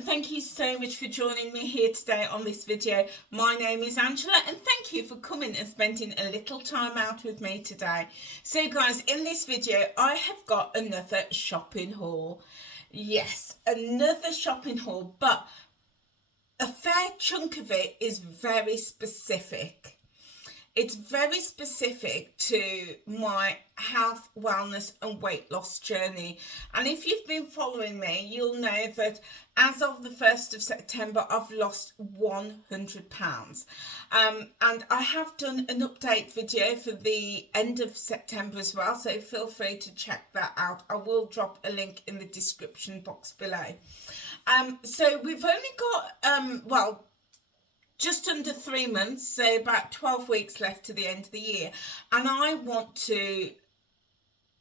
thank you so much for joining me here today on this video. My name is Angela and thank you for coming and spending a little time out with me today. So guys, in this video I have got another shopping haul. Yes, another shopping haul, but a fair chunk of it is very specific. It's very specific to my health, wellness and weight loss journey. And if you've been following me, you'll know that as of the 1st of September, I've lost 100 pounds. And I have done an update video for the end of September as well, so feel free to check that out. I will drop a link in the description box below. So we've only got, just under 3 months, so about 12 weeks left to the end of the year, and I want to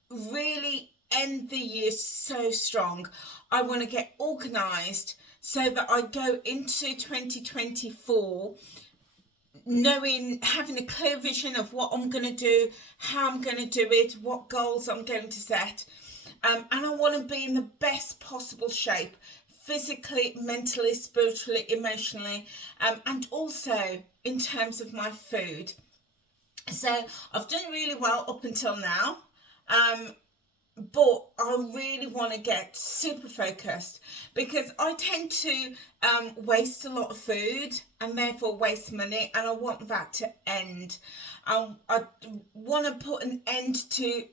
really end the year so strong. I want to get organised so that I go into 2024 having a clear vision of what I'm going to do, how I'm going to do it, what goals I'm going to set, and I want to be in the best possible shape, physically, mentally, spiritually, emotionally, and also in terms of my food. So I've done really well up until now, but I really want to get super focused because I tend to waste a lot of food and therefore waste money, and I want that to end. I want to put an end to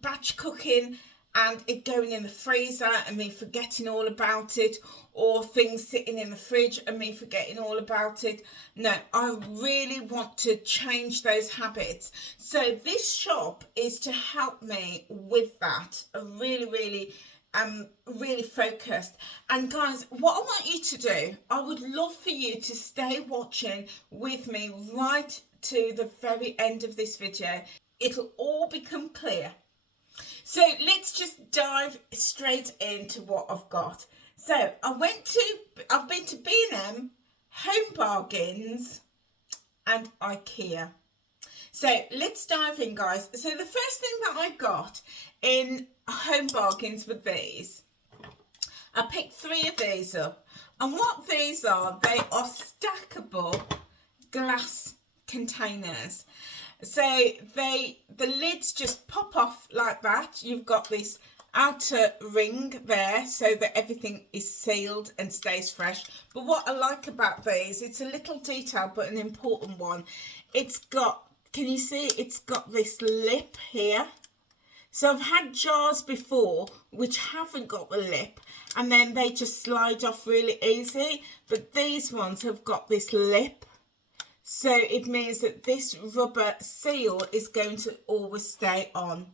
batch cooking and it going in the freezer and me forgetting all about it, or things sitting in the fridge and me forgetting all about it. No, I really want to change those habits. So this shop is to help me with that. Really focused. And guys, what I want you to do, I would love for you to stay watching with me right to the very end of this video. It'll all become clear. So let's just dive straight into what I've got. So I've been to B&M, Home Bargains and IKEA. So let's dive in, guys. So the first thing that I got in Home Bargains were these. I picked 3 of these up, and what these are, they are stackable glass containers. So the lids just pop off like that. You've got this outer ring there so that everything is sealed and stays fresh. But what I like about these, it's a little detail but an important one. It's got, can you see, it's got this lip here. So I've had jars before which haven't got the lip and then they just slide off really easy. But these ones have got this lip. So it means that this rubber seal is going to always stay on.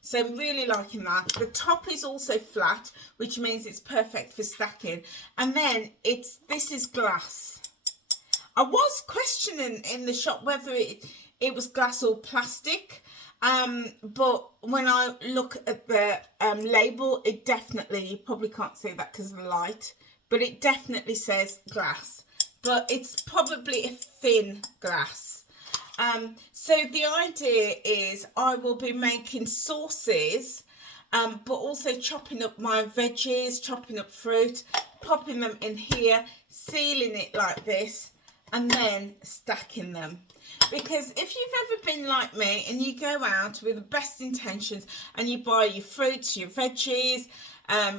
So I'm really liking that. The top is also flat, which means it's perfect for stacking. And then this is glass. I was questioning in the shop whether it was glass or plastic. But when I look at the label, it definitely, you probably can't see that because of the light, but it definitely says glass. But it's probably a thin glass. So the idea is I will be making sauces, but also chopping up my veggies, chopping up fruit, popping them in here, sealing it like this, and then stacking them. Because if you've ever been like me and you go out with the best intentions and you buy your fruits, your veggies,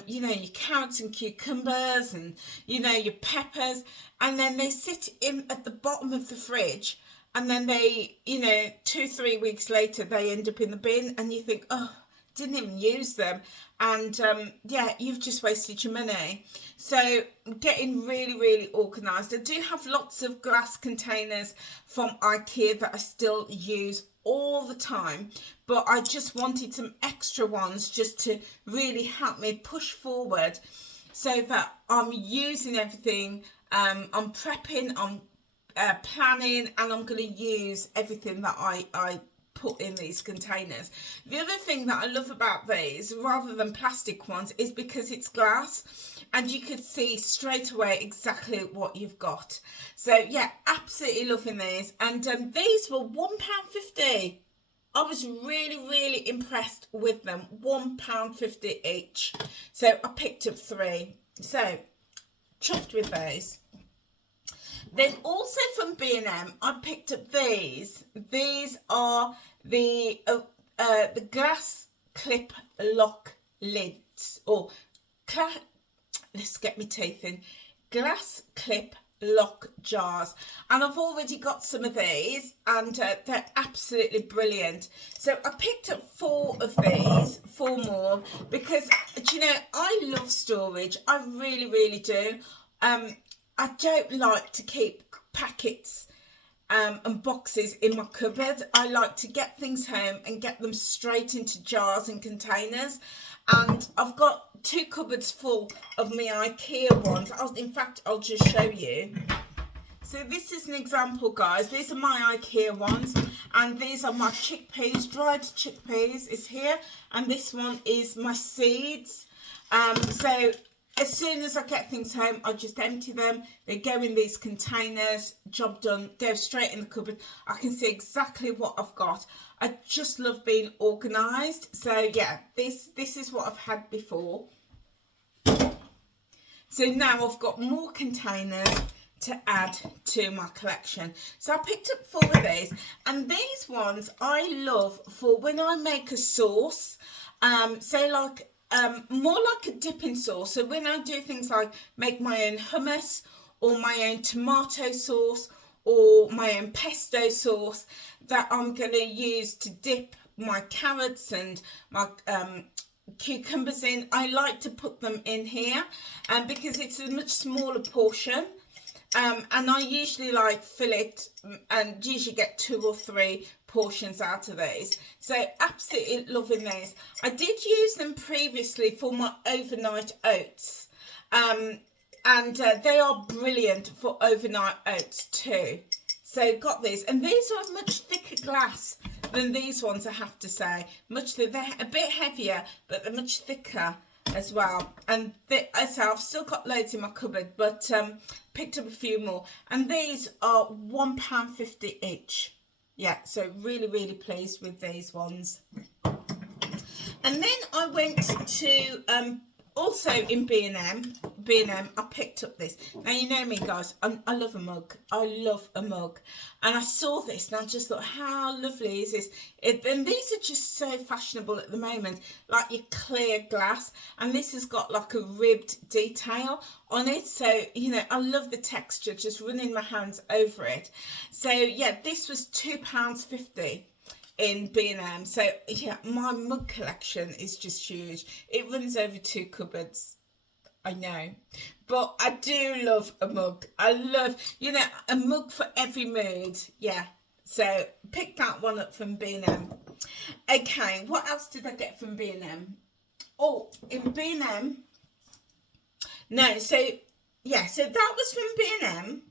you know, your carrots and cucumbers and, you know, your peppers, and then they sit in at the bottom of the fridge and then they, you know, 2-3 weeks later, they end up in the bin and you think, oh, didn't even use them. And yeah, you've just wasted your money. So getting really organised. I do have lots of glass containers from IKEA that I still use all the time, but I just wanted some extra ones just to really help me push forward so that I'm using everything, I'm prepping, I'm planning, and I'm going to use everything that I put in these containers. The other thing that I love about these, rather than plastic ones, is because it's glass and you could see straight away exactly what you've got. So yeah, absolutely loving these. And these were £1.50. I was really impressed with them. £1.50 each. So I picked up 3. So chuffed with those. Then also from B&M, I picked up these. These are the glass clip lock lids, or let's get my teeth in, glass clip lock jars, and I've already got some of these, and they're absolutely brilliant. So I picked up 4 of these, 4 more, because do you know, I love storage. I really do. I don't like to keep packets and boxes in my cupboard. I like to get things home and get them straight into jars and containers. And I've got 2 cupboards full of my IKEA ones. In fact, I'll just show you. So this is an example, guys. These are my IKEA ones, and these are my chickpeas. Dried chickpeas is here, and this one is my seeds. So as soon as I get things home, I just empty them. They go in these containers, job done, go straight in the cupboard. I can see exactly what I've got. I just love being organised. So yeah, this is what I've had before. So now I've got more containers to add to my collection. So I picked up 4 of these, and these ones I love for when I make a sauce, say like more like a dipping sauce. So when I do things like make my own hummus, or my own tomato sauce, or my own pesto sauce that I'm going to use to dip my carrots and my cucumbers in, I like to put them in here, because it's a much smaller portion. And I usually like fill it and usually get 2 or 3 portions out of these. So absolutely loving these. I did use them previously for my overnight oats. And they are brilliant for overnight oats too. So got these. And these are much thicker glass than these ones, I have to say. They're a bit heavier, but they're much thicker as well. And as I say, I've still got loads in my cupboard, but picked up a few more, and these are £1.50 each. Yeah, so really pleased with these ones. And then I went to also in B&M, I picked up this. Now, you know me, guys, I love a mug. I love a mug. And I saw this and I just thought, how lovely is this? And these are just so fashionable at the moment, like your clear glass. And this has got like a ribbed detail on it. So, you know, I love the texture, just running my hands over it. So, yeah, this was £2.50 in B&M. So yeah, my mug collection is just huge. It runs over 2 cupboards, I know, but I do love a mug. I love, you know, a mug for every mood. Yeah, so pick that one up from B&M. Okay, what else did I get from B&M? Oh, in B&M, no, so yeah, so that was from B&M.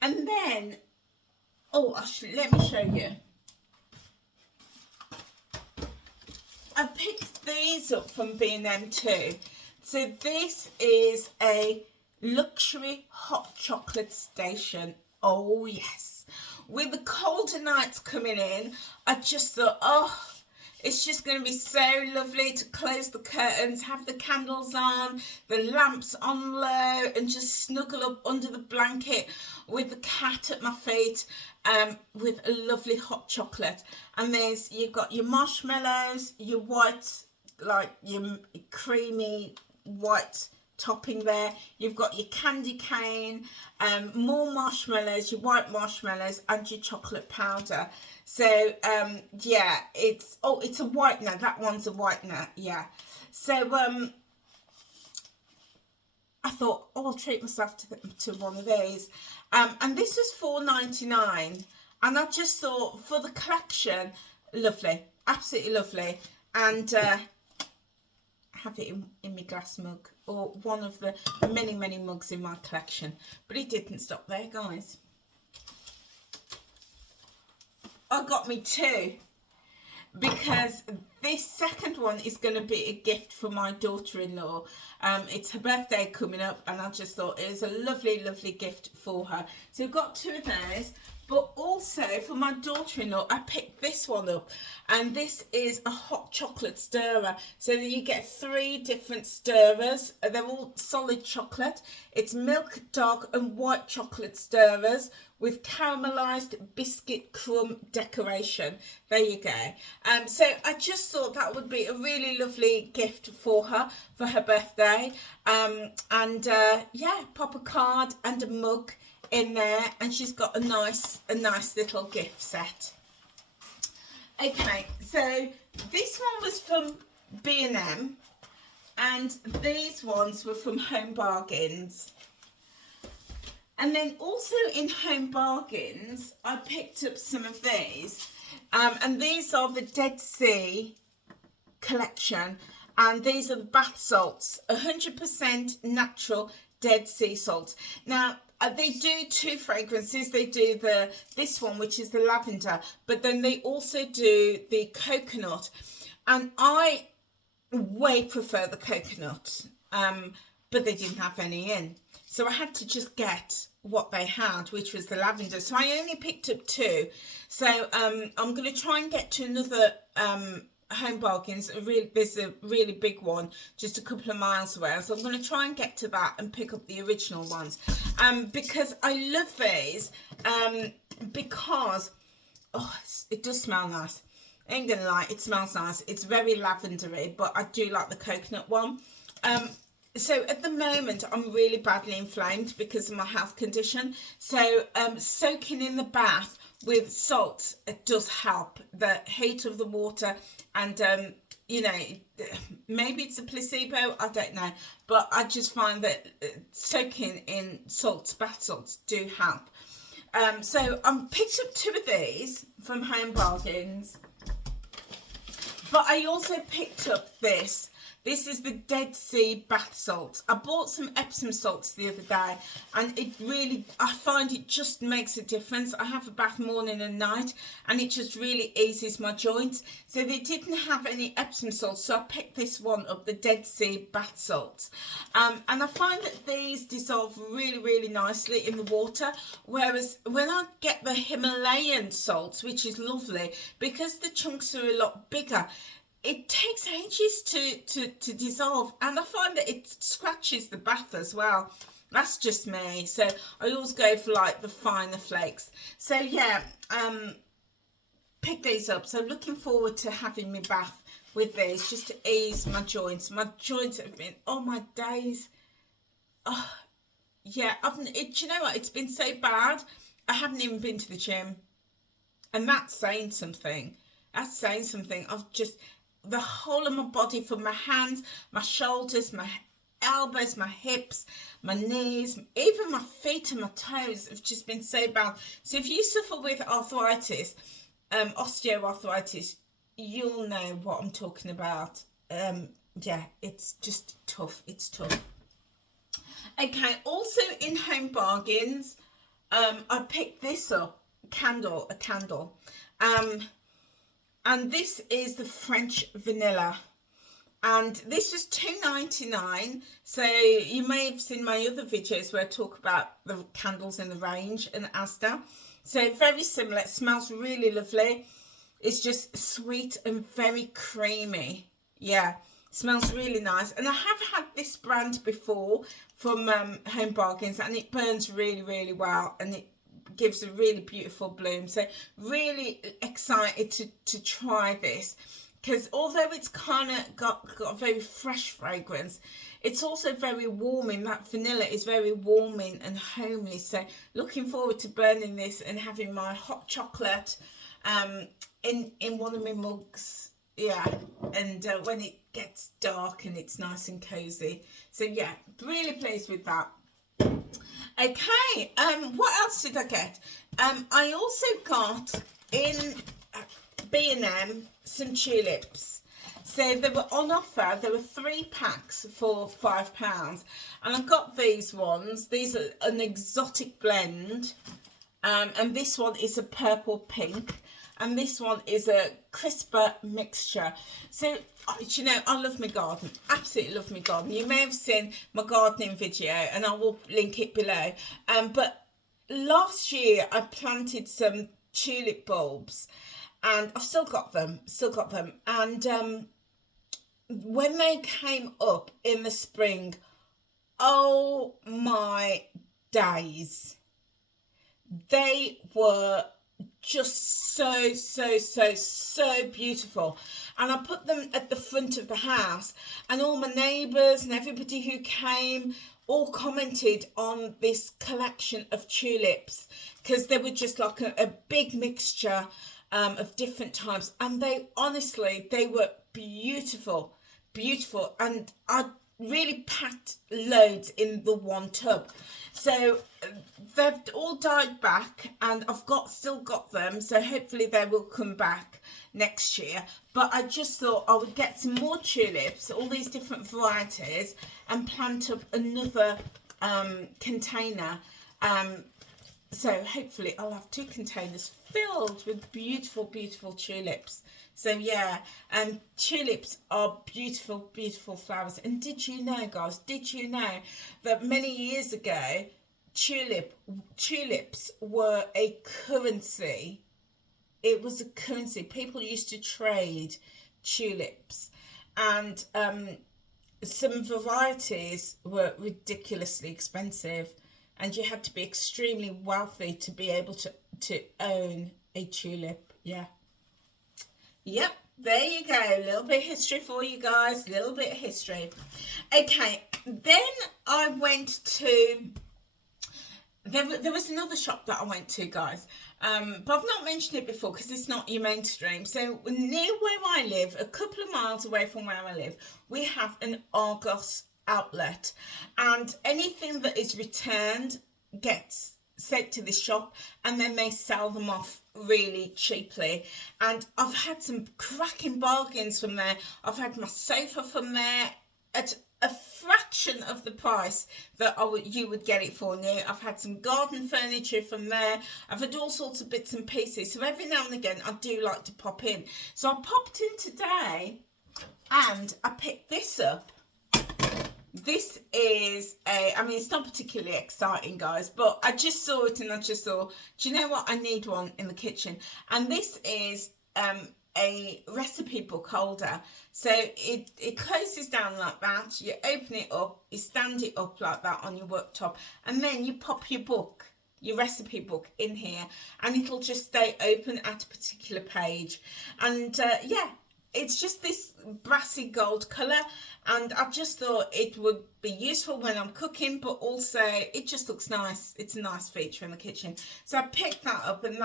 And then, let me show you. I picked these up from B&M too. So this is a luxury hot chocolate station. Oh yes. With the colder nights coming in, I just thought, oh, it's just going to be so lovely to close the curtains, have the candles on, the lamps on low, and just snuggle up under the blanket with the cat at my feet, with a lovely hot chocolate. And you've got your marshmallows, your white, like your creamy white topping there. You've got your candy cane, more marshmallows, your white marshmallows, and your chocolate powder. So yeah, it's a whitener. That one's a whitener. Yeah. So I thought, I'll treat myself to one of these. And this was £4.99, and I just thought, for the collection, lovely, absolutely lovely. And have it in my glass mug, or one of the many mugs in my collection. But it didn't stop there, guys. I got me 2, because this second one is going to be a gift for my daughter-in-law. It's her birthday coming up, and I just thought it was a lovely gift for her. So I've got 2 of those. But also for my daughter-in-law, I picked this one up, and this is a hot chocolate stirrer. So you get 3 different stirrers. They're all solid chocolate. It's milk, dark and white chocolate stirrers with caramelized biscuit crumb decoration. There you go. So I just thought that would be a really lovely gift for her birthday. Yeah, pop a card and a mug in there, and she's got a nice little gift set. Okay, so this one was from B&M, and these ones were from Home Bargains. And then also in Home Bargains, I picked up some of these, and these are the Dead Sea collection, and these are the bath salts, 100% natural Dead Sea salts. Now, they do 2 fragrances. They do this one, which is the lavender, but then they also do the coconut, and I way prefer the coconut, but they didn't have any in, so I had to just get what they had, which was the lavender. So I only picked up 2. So I'm going to try and get to another Home Bargains. There's a really big one just a couple of miles away, so I'm going to try and get to that and pick up the original ones, because I love these, because it does smell nice. I ain't gonna lie, it smells nice. It's very lavendery, but I do like the coconut one. So at the moment I'm really badly inflamed because of my health condition, so soaking in the bath with salt, it does help the heat of the water, and you know, maybe it's a placebo, I don't know, but I just find that soaking in salts, bath salts, do help. So I picked up 2 of these from Home Bargains, but I also picked up this. This is the Dead Sea bath salts. I bought some Epsom salts the other day, and it really, I find it just makes a difference. I have a bath morning and night, and it just really eases my joints. So they didn't have any Epsom salts, so I picked this one up, the Dead Sea bath salts. And I find that these dissolve really, really nicely in the water, whereas when I get the Himalayan salts, which is lovely, because the chunks are a lot bigger, it takes ages to dissolve, and I find that it scratches the bath as well. That's just me, so I always go for like the finer flakes. So yeah, pick these up. So looking forward to having my bath with these, just to ease my joints. My joints have been, oh my days, oh yeah, do you know what, it's been so bad I haven't even been to the gym, and that's saying something. That's saying something. I've just, the whole of my body, from my hands, my shoulders, my elbows, my hips, my knees, even my feet and my toes have just been so bad. So if you suffer with arthritis, osteoarthritis, you'll know what I'm talking about. Yeah, it's just tough. It's tough. Okay, also in Home Bargains, I picked this up, a candle. And this is the French vanilla, and this was £2.99. So you may have seen my other videos where I talk about the candles in the range and Asda. So very similar. It smells really lovely. It's just sweet and very creamy. Yeah, smells really nice. And I have had this brand before from Home Bargains, and it burns really, really well, and it gives a really beautiful bloom. So really excited to try this, because although it's kind of got a very fresh fragrance, it's also very warming. That vanilla is very warming and homely. So looking forward to burning this and having my hot chocolate in one of my mugs. Yeah, and when it gets dark and it's nice and cozy. So yeah, really pleased with that. Okay, what else did I get? I also got in B&M some tulips. So they were on offer. There were 3 packs for £5, and I got these ones. These are an exotic blend, and this one is a purple pink, and this one is a crisper mixture. So, you know, I love my garden, absolutely love my garden. You may have seen my gardening video, and I will link it below. But last year I planted some tulip bulbs, and I've still got them, and when they came up in the spring, oh my days, they were just so beautiful. And I put them at the front of the house, and all my neighbours and everybody who came all commented on this collection of tulips, because they were just like a big mixture of different types, and they honestly, they were beautiful, and I really packed loads in the one tub. So they've all died back, and I've still got them, so hopefully they will come back next year. But I just thought I would get some more tulips, all these different varieties, and plant up another container. So hopefully I'll have 2 containers filled with beautiful tulips. So yeah, tulips are beautiful flowers. And did you know, guys, that many years ago tulips were a currency? It was a currency. People used to trade tulips, and some varieties were ridiculously expensive, and you had to be extremely wealthy to be able to own a tulip. Yeah. Yep, there you go. A little bit of history for you guys. A little bit of history. Okay, then I went to... There was another shop that I went to, guys. But I've not mentioned it before because it's not your mainstream. So near where I live, a couple of miles away from where I live, we have an Argos outlet. And anything that is returned gets sent to the shop, and then they sell them off really cheaply. And I've had some cracking bargains from there. I've had my sofa from there at a fraction of the price that you would get it for new. I've had some garden furniture from there. I've had all sorts of bits and pieces. So every now and again I do like to pop in. So I popped in today and I picked this up. This is it's not particularly exciting, guys, but I just saw it and I just thought, do you know what? I need one in the kitchen. And this is a recipe book holder. So it closes down like that. You open it up, you stand it up like that on your worktop, and then you pop your recipe book in here, and it'll just stay open at a particular page. And yeah, it's just this brassy gold colour, and I just thought it would be useful when I'm cooking, but also it just looks nice. It's a nice feature in the kitchen. So I picked that up, and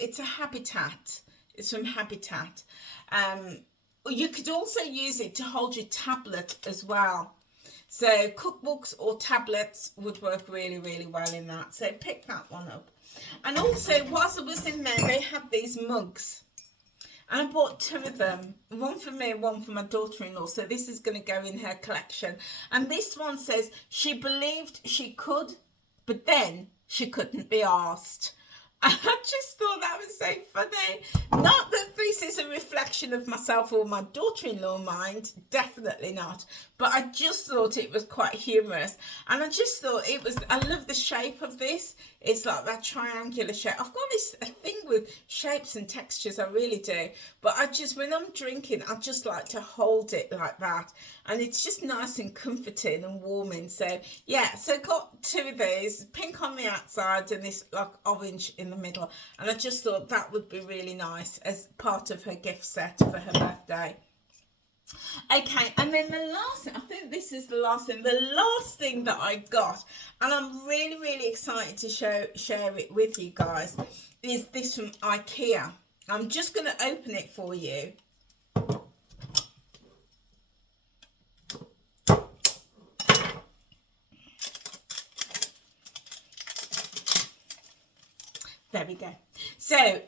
it's a Habitat. It's from Habitat. You could also use it to hold your tablet as well. So cookbooks or tablets would work really well in that. So pick that one up. And also, whilst I was in there, they had these mugs. And I bought 2 of them, one for me and one for my daughter-in-law. So this is going to go in her collection. And this one says, she believed she could, but then she couldn't be asked. I just thought that was so funny. Not that this is a reflection of myself or my daughter-in-law mind, definitely not. But I just thought it was quite humorous. And I just thought I love the shape of this. It's like that triangular shape. I've got a thing with shapes and textures, I really do. But when I'm drinking, I just like to hold it like that. And it's just nice and comforting and warming. So yeah, so got 2 of these, pink on the outside and this like orange in the middle. And I just thought that would be really nice as part of her gift set for her birthday. Okay, and then the last thing, I think this is the last thing that I got, and I'm really excited to share it with you guys, is this from IKEA. I'm just going to open it for you. There we go. So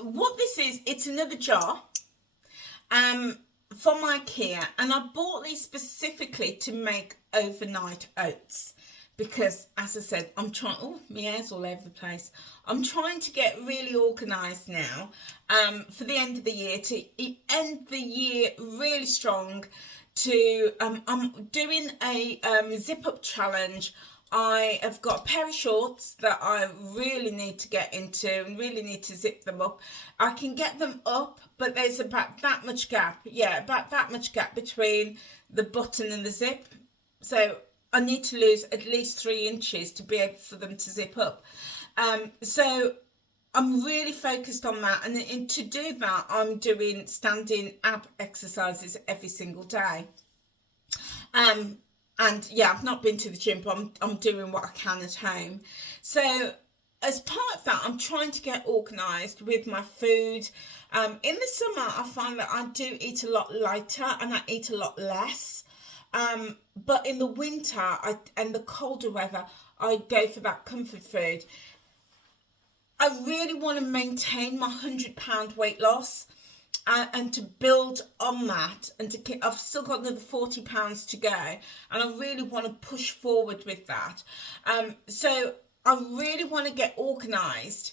what this is, it's another jar from IKEA, and I bought these specifically to make overnight oats, because as I said, I'm trying, my hair's all over the place. I'm trying to get really organised now for the end of the year, to end the year really strong. I'm doing a zip up challenge I have got a pair of shorts that I really need to get into and really need to zip them up. I can get them up, but there's about that much gap. Yeah, about that much gap between the button and the zip. So I need to lose at least 3 inches to be able for them to zip up. So I'm really focused on that. And to do that, I'm doing standing ab exercises every single day. And yeah, I've not been to the gym, but I'm doing what I can at home. So as part of that, I'm trying to get organised with my food. In the summer, I find that I do eat a lot lighter and I eat a lot less. But in the winter and the colder weather, I go for that comfort food. I really want to maintain my £100 weight loss. And to build on that, and I've still got another £40 to go, and I really want to push forward with that. So I really want to get organised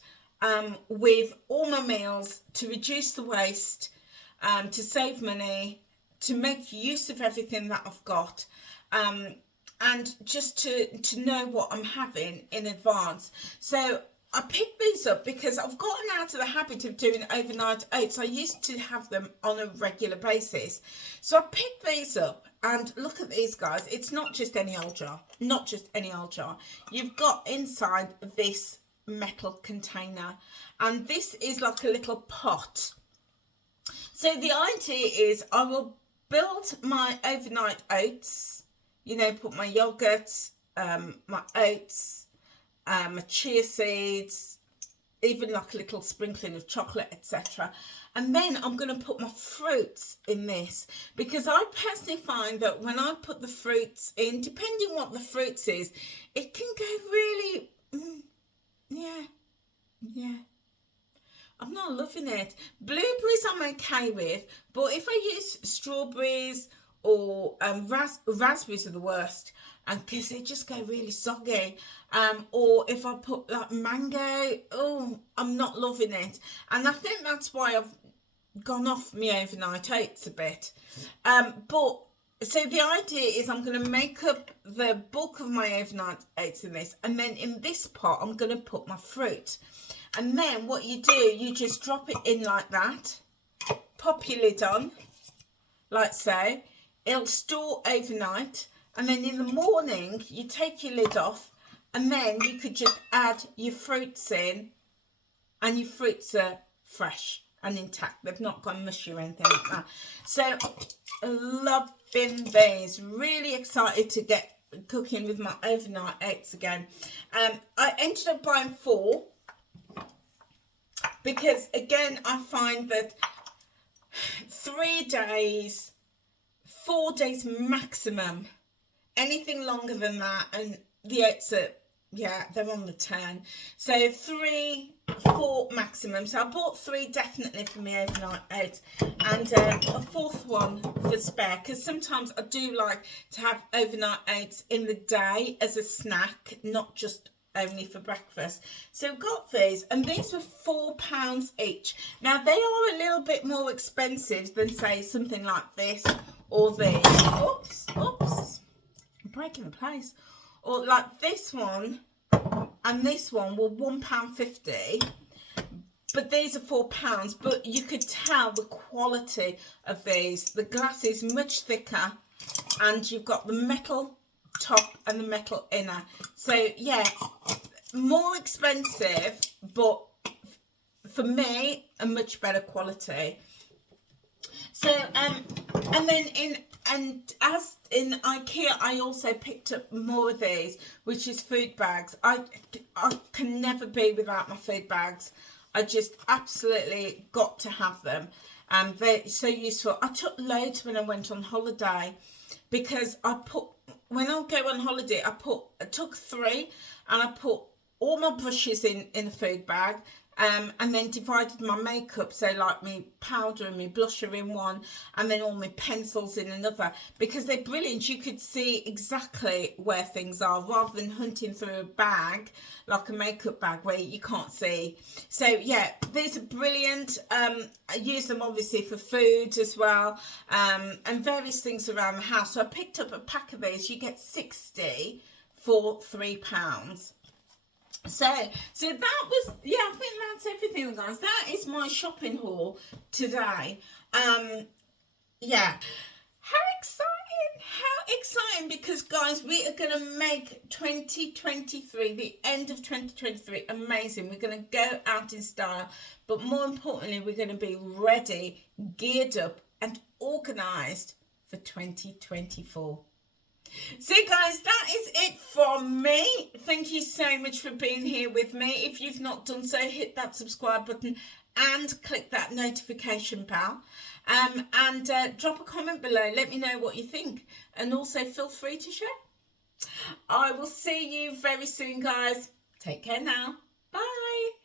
with all my meals to reduce the waste, to save money, to make use of everything that I've got, and just to know what I'm having in advance. So I picked these up because I've gotten out of the habit of doing overnight oats. I used to have them on a regular basis. So I picked these up, and look at these, guys. It's not just any old jar. Not just any old jar. You've got inside this metal container, and this is like a little pot. So the idea is I will build my overnight oats, you know, put my yogurt, my oats, my chia seeds, even like a little sprinkling of chocolate, etc. And then I'm going to put my fruits in this, because I personally find that when I put the fruits in, depending what the fruits is, it can go really, yeah. I'm not loving it. Blueberries I'm okay with, but if I use strawberries or raspberries are the worst, and because they just go really soggy, or if I put like mango, oh, I'm not loving it. And I think that's why I've gone off my overnight oats a bit. But so the idea is I'm going to make up the bulk of my overnight oats in this, and then in this pot I'm going to put my fruit. And then what you do, you just drop it in like that, pop your lid on like so. It'll store overnight, and then in the morning you take your lid off, and then you could just add your fruits in, and your fruits are fresh and intact. They've not gone mushy or anything like that. So loving these. Really excited to get cooking with my overnight oats again. I ended up buying 4 because again I find that 3 days, 4 days maximum. Anything longer than that, and the oats are, yeah, they're on the turn. So 3, 4 maximum. So I bought 3 definitely for me overnight oats, and a 4th one for spare, because sometimes I do like to have overnight oats in the day as a snack, not just only for breakfast. So got these, and these were £4 each. Now they are a little bit more expensive than say something like this or these. Oops, I'm breaking the place. Or like this one and this one were £1.50, but these are £4. But you could tell the quality of these. The glass is much thicker, and you've got the metal top and the metal inner. So yeah, more expensive, but for me a much better quality. So and then as in IKEA, I also picked up more of these, which is food bags. I can never be without my food bags. I just absolutely got to have them. They're so useful. I took loads when I went on holiday, because when I go on holiday, I took 3, and I put all my brushes in a food bag, and then divided my makeup, so like my powder and my blusher in one, and then all my pencils in another, because they're brilliant. You could see exactly where things are rather than hunting through a bag like a makeup bag where you can't see. So yeah, these are brilliant. I use them obviously for food as well, and various things around the house. So I picked up a pack of these. You get 60 for £3. So that was, yeah, I think that's everything, guys. That is my shopping haul today. Yeah. How exciting, because guys, we are going to make 2023, the end of 2023, amazing. We're going to go out in style, but more importantly, we're going to be ready, geared up and organised for 2024. So guys, that is it from me. Thank you so much for being here with me. If you've not done so, hit that subscribe button and click that notification bell. And drop a comment below. Let me know what you think. And also feel free to share. I will see you very soon, guys. Take care now. Bye.